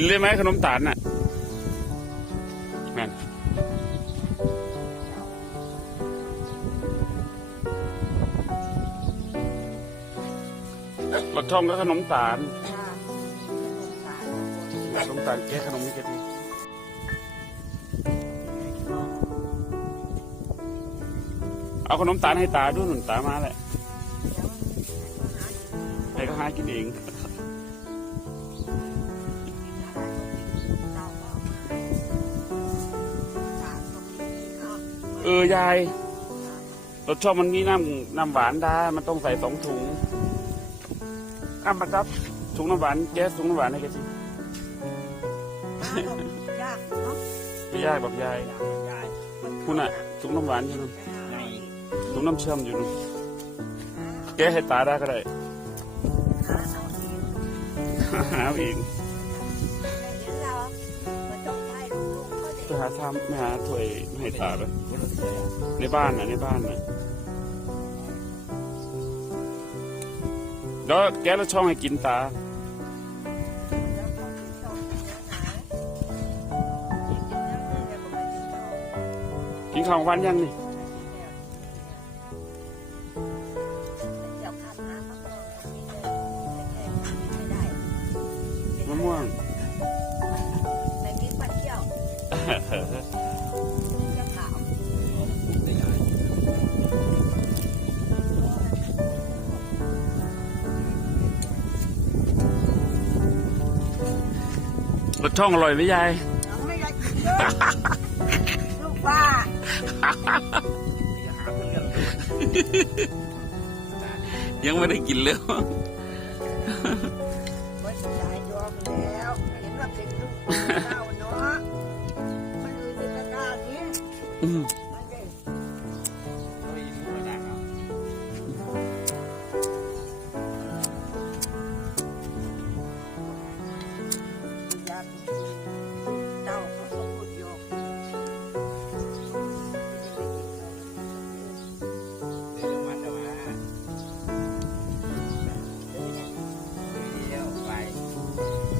กินเลยไหมขนมตาลน่ะนั่นรสช่องก็ขนมตาลขนมตาลแก้ขนมนี่แกดีเอาขนมตาลให้ตาด้วยหนุนตามาแหละให้ก็หากินเอง เออยายรสช่องมันมีน้ำน้ำหวานได้มันต้องใส่สองถุงอ้ามาครับถุงน้ำหวานแก๊สถุงน้ำหวานให้แกันสิยากเนาะพี่ยายบอกยายคุณอะถุงน้ำหวานอยู่นู่นถุงน้ำเชื่อมอยู่นู่นแกให้ตาได้ก็ได้หาเองไปห ทำไม่หาถ้วยให้ตาไปในบ้านนะในบ้านนะแล้วแกแล้วช่องให้กินตากินข้าววันยังนี่ รสช่องอร่อยไหมยายยังไม่ได้กินเลยลูกป้ายังไม่ได้กินเลยก็ยายยอมแล้วเห็นว่าเป็นลูกเจ้า อืมมันจะอยากเจ้าเขาก็พูดอยู่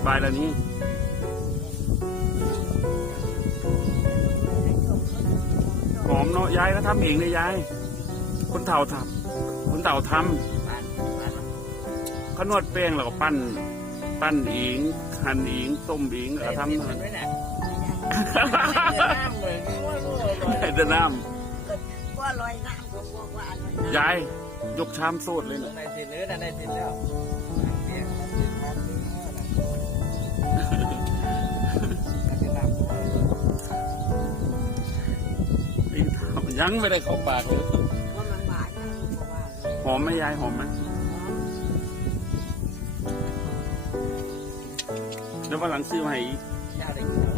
บายแล้วนี้ อมเนาะยายก็ทำเองเลยยาย คนเฒ่าทำคนเฒ่าทำเขานวดแป้งแล้วก็ปั้น ปั้นเองหั่นเองต้มเองแล้วก็ทำได้แต่น้ว่าลอยน้ำก็บอกว่าลอยำน้ำยายยกชามโซดเลยนะได้สิเนื้อได้สิแล้ว ยังไม่ได้เข้าปากเลยว่ามันหวานนะบอกว่าหอมไหมยายหอมไหมเดี๋ยววันหลังซื้อมาให้อีกยาได้กิน